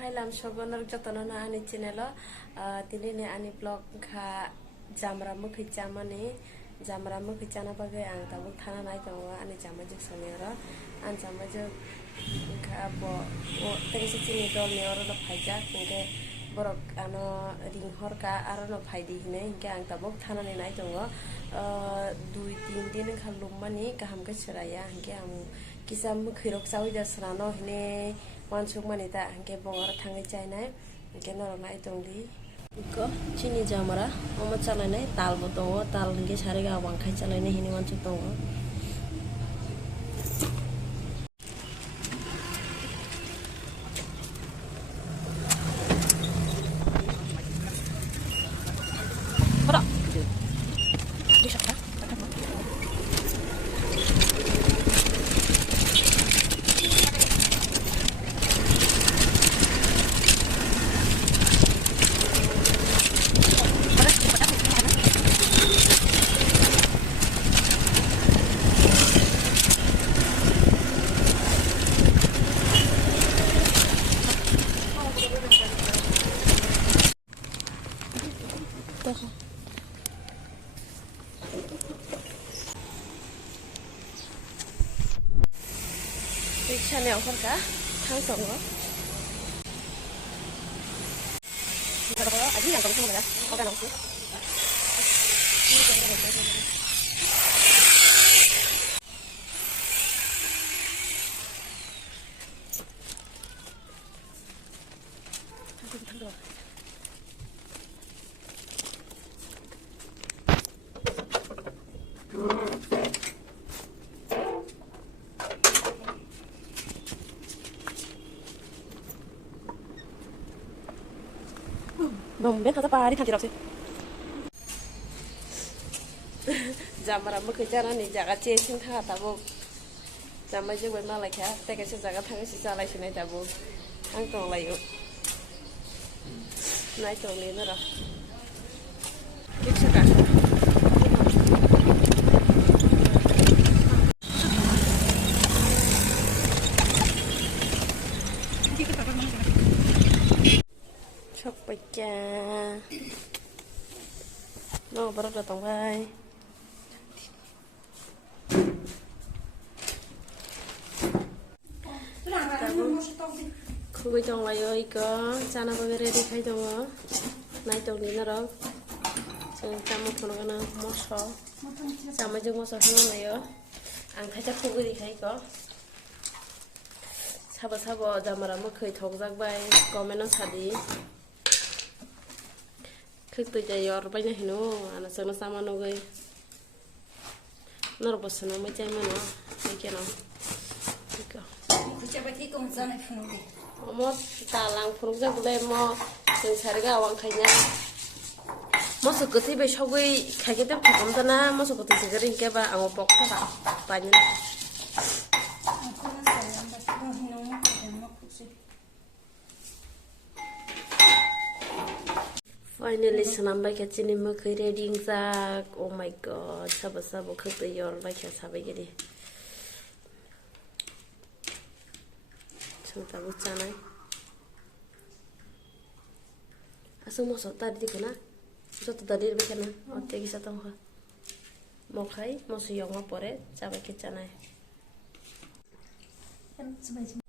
Hailam Shogonor Jotonana Ani Channel, Tilini Ani blog Ka Jamra Mukichamani, Jamra Mukichana Baga, and Tabu Tana Night and Jamajuk Sonera, and Jamajuk Kabo, Tensity Dolly or the Pajak, and Borok Ano Ring Horka, Aron of Heidi, Gang Tabuk Tana Night, do it in Kalumani, Kahamka Shiraya, Gam Kisam Kirok Sawi Serrano, Hine. Wansuk manita angke bongor tangi China angke normal itongdi iko chini jamara omo chalane tal botongo tal angke sariga wangkai chalane hini wansuk tongo Channel không cả tháng sống đó. Có ở dưới nhà còn không rồi đó. Có cái nóng xuống. Bông biết kata pari thanti rapse. Jamara mukhe jana ni jaga chasing tha tabo. Jamai je wen malai kha teke se jaga thang si chalai sinai tabo. Ang tong lai u. Nai tong ni na ra. Kik ka. Chọc bạch trà nó bắt đầu tổng vai khui trong lại ơi có cha nó bây giờ đi khai trong này trong đi nó đâu cha một phần nó mất số cha mấy chung mất số hơn này á ăn khai chắc khui đi khai có 사버 자마라 뭐 거의 동작바이 거면은 사디 그것도 이제 여러 번이나 해노 안 써는 사마노 그 너로 벗어나 뭐 짜면은 이렇게 나 이거 그때부터 공산에 푸는데 뭐 달랑 푸는데 그래 뭐 정사리가 왕카냐 뭐서 끝에 배 쇼의 가게 때 보면다나 뭐서 끝에 지그린 게봐 아무 뻑하다 빠진 Finally, senambai kacini makai reading zak. Oh my god, sabo kata yor bai kasabai gini. Cuma bucanai. Asal mau tadi di kana? Tadi di kana? Oke kita tahu. Mau kai, mau suyong apa pore? Cabai kecanai. sebaik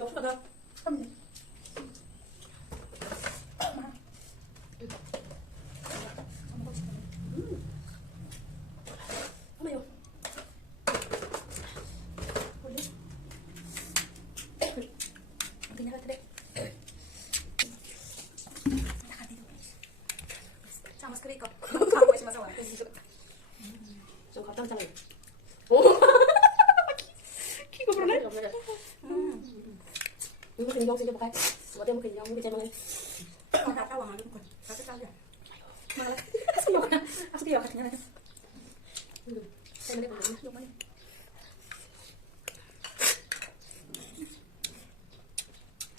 Lo pada? sama sekali kok kamu masih masalah 좀 갖다 놨잖아요. 오, 키고 그러네. 이거 그냥 생겨 볼까? 뭐 때문에 그냥 우리 때문에. 다 까와 말고 다 까려. 말아. 아스기 역 같은 거. 때문에 그러는 거 많이.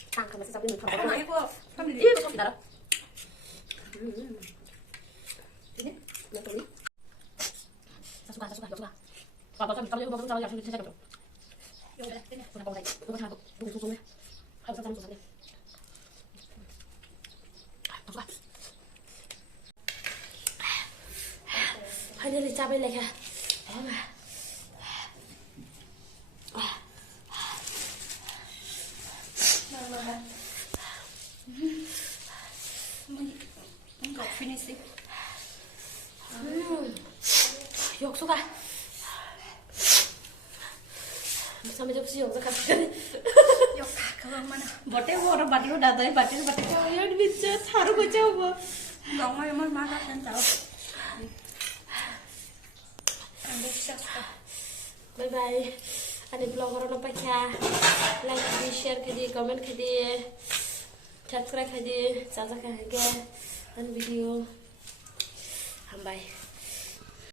딱 가면서 잡는 거. 아이고, family. 이거 기다려. 이게? 몇 돈이? 자수가 봐봐 좀 먹으면 좀 약속 세자고. 요래. 보다 보다. 이거 잘 누구 소소해? 하고 사람 소소. Sampai jumpa sih, udah kasih. Yok kakak mana? Bate orang bate lu datang bate kaya di bicara taruh gue coba. Gak mau emang makan kan tahu. Ambil siapa? Bye bye. Ani vlog orang apa ya? Like di share ke di comment ke di subscribe ke di caca ke dan video. Bye.